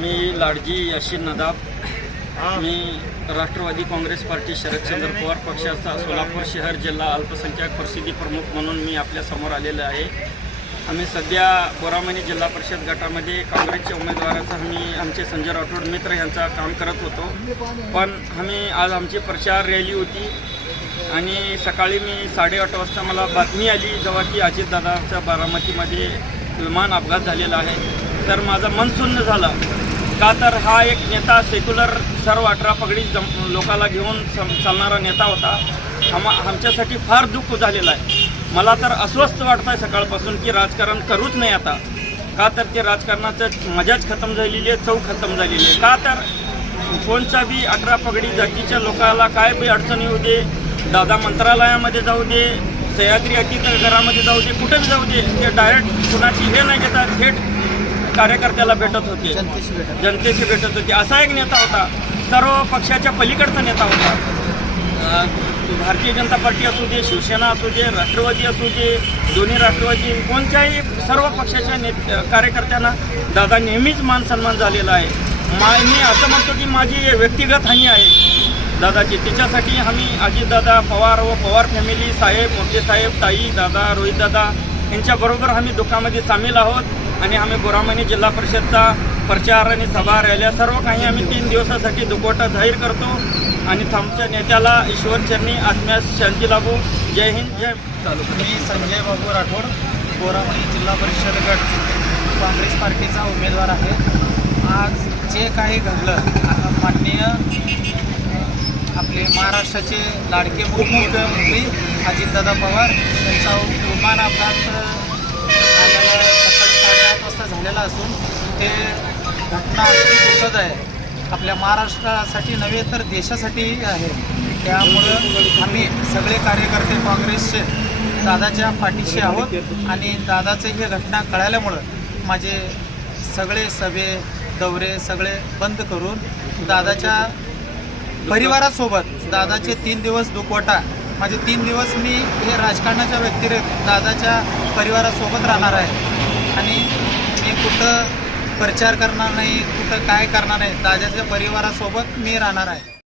मी लाडजी याशीर नदाब, मी Rashtrawadi Congress party Sharadchandra Pawar पक्षाचा सोलापूर शहर जिल्हा अल्पसंख्याक परिषदेचे प्रमुख म्हणून मी आपल्यासमोर आलेलो आहे। आम्ही सध्या बोरामणी जिल्हा परिषद गटामध्ये काँग्रेसच्या उमेदवाराचा आमचे संजय राठोड मित्र यांचा काम करत होतो। पण आज आमची प्रचार रॅली होती आणि सकाळी मी 8:30 वाजता मला बातमी आली जेव्हा की अजितदादाचा बारामतीमध्ये विमान अपघात झालेला आहे। तर माझं मन सुन्न झालं, का तर हा एक नेता सेक्युलर सर्व 18 पगडी लोकाला घेऊन चालणारा नेता होता। आमच्यासाठी फार दुःख झालेलं आहे। मला तर अस्वस्थ वाटत आहे सकाळपासून की राजकारण करूच नाही आता, का तर ते राजकारणाचं मजाच खतम झालेली आहे, चव खतम झालेली आहे। का तर कोणचा बी 18 पगडी जातीच्या लोकाला काय बी अडचण येऊ दे, दादा मंत्रालयामध्ये जाऊ दे, सह्याद्री अतिथीगृहामध्ये जाऊ दे, कुठे जाऊ दे, ते डायरेक्ट कुणाची हे नाही घेता थेट कार्यकर्त्याला भेटत होते, जनतेशी भेटत होते। असा एक नेता होता, सर्व पक्षाच्या पलीकडचा नेता होता। भारतीय जनता पार्टी असू दे, शिवसेना असू दे, राष्ट्रवादी असू दे, दोन्ही राष्ट्रवादी कोणत्याही सर्व पक्षाच्या कार्यकर्त्यांना दादा नेहमीच मान सन्मान झालेला आहे। मी असं म्हणतो की माझी व्यक्तिगत हानी आहे दादाची, त्याच्यासाठी अजितदादा पवार व पवार फॅमिली साहेब, मोठे साहेब, ताई, दादा, रोहितदादा यांच्याबरोबर दुःखामध्ये सामील आहोत। आणि बोरामणी जिल्हा परिषदचा प्रचार आणि सभा रॅल्या सर्व काही 3 दिवसासाठी दुखवटा जाहीर करतो आणि आमच्या नेत्याला ईश्वर चरणी आत्म्यास शांती लाभो। जय हिंद, जय तालुका। मी संजय बाबू राठोड, बोरामणी जिल्हा परिषद गट काँग्रेस पार्टीचा उमेदवार आहे। आज जे काही घडलं, माननीय आपले महाराष्ट्राचे लाडके मुख्यमंत्री अजितदादा पवार यांचा विमान अपघात सकाळी 8:30 वाजता झालेला असून ते घटना अगदी दुःखद आहे। आपल्या महाराष्ट्रासाठी नव्हे तर देशासाठी आहे। त्यामुळं आम्ही सगळे कार्यकर्ते काँग्रेसचे दादाच्या पाठीशी आहोत आणि दादाचे हे घटना कळाल्यामुळं माझे सगळे सभे दौरे सगळे बंद करून दादाच्या परिवारासोबत दादाचे 3 दिवस दुखवटा, माझे 3 दिवस मी हे राजकारणाच्या व्यतिरिक्त दादाच्या परिवारासोबत राहणार आहे आणि मी कुठं प्रचार करणार नाही, कुठं काय करणार नाही, दादाच्या परिवारासोबत मी राहणार आहे।